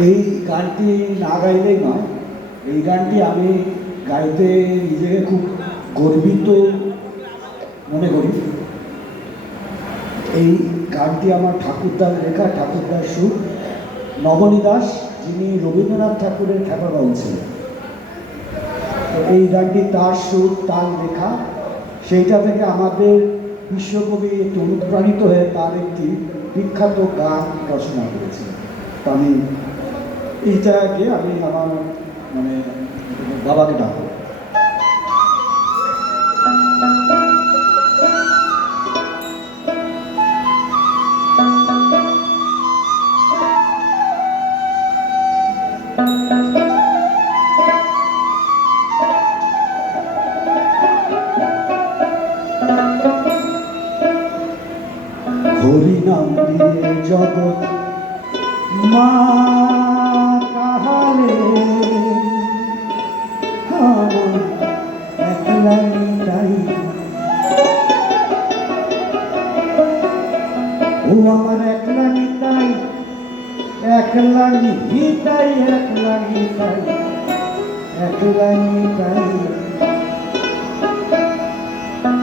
এই গানটি না গাইলেই নয়। এই গানটি আমি গাইতে নিজেকে খুব গর্বিত মনে করি। এই গানটি আমার ঠাকুরদার লেখা, ঠাকুরদার সুর। নবনী দাস, যিনি রবীন্দ্রনাথ ঠাকুরের ঠাকুরবাবু ছিলেন এই গানটি তার সুর, তার লেখা। সেইটা থেকে আমাদের বিশ্বকবি অনুপ্রাণিত হয়ে তার একটি বিখ্যাত গান রচনা করেছিলেন তো আমি এইটাকে আমি আমার মানে বাবাকে ডাকবো। হরি নাম দিয়ে জগৎ মা একলা নিতাই একলা নিতাই একলা নিতাই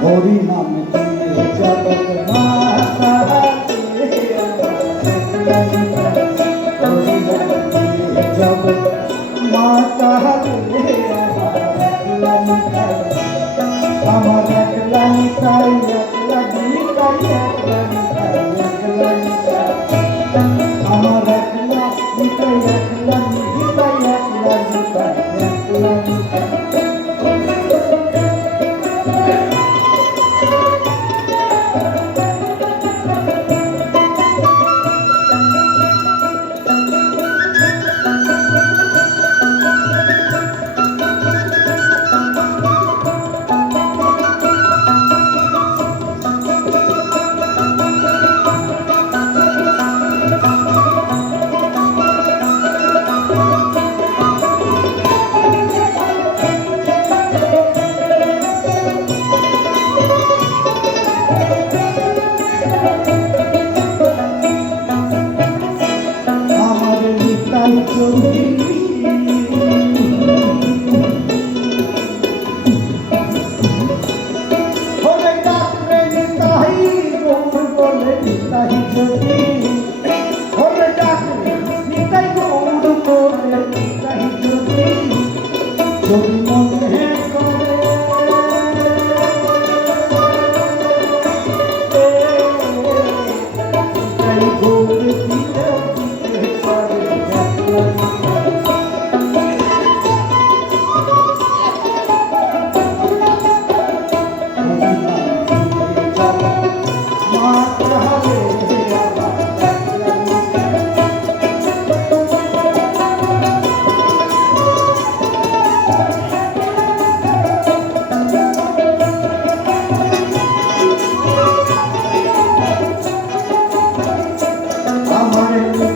হরি নাম দিয়ে জগৎ মাতা জগৎ মাতা আমার একলা নিতাই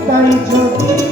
তাই যদি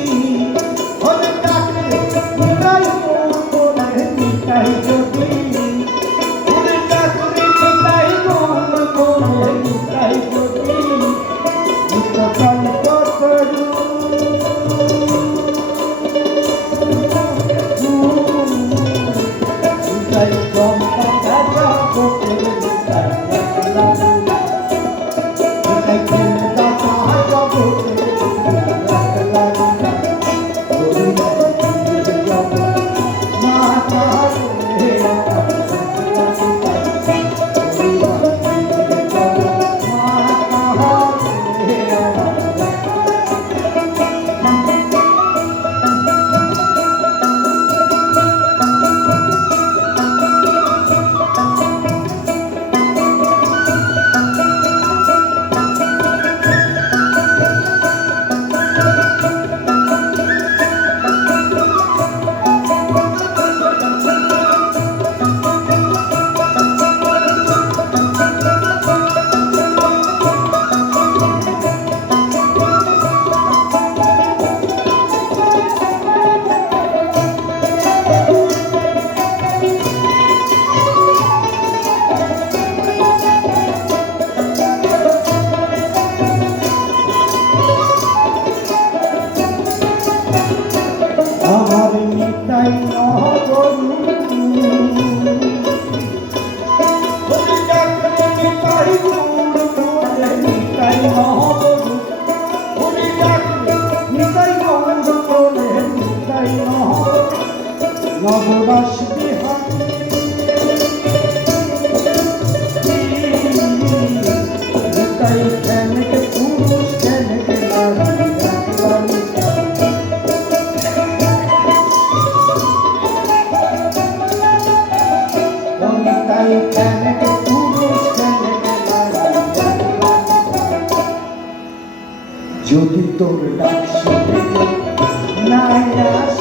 একলা নিতাই যদি তোর ডাক Ai.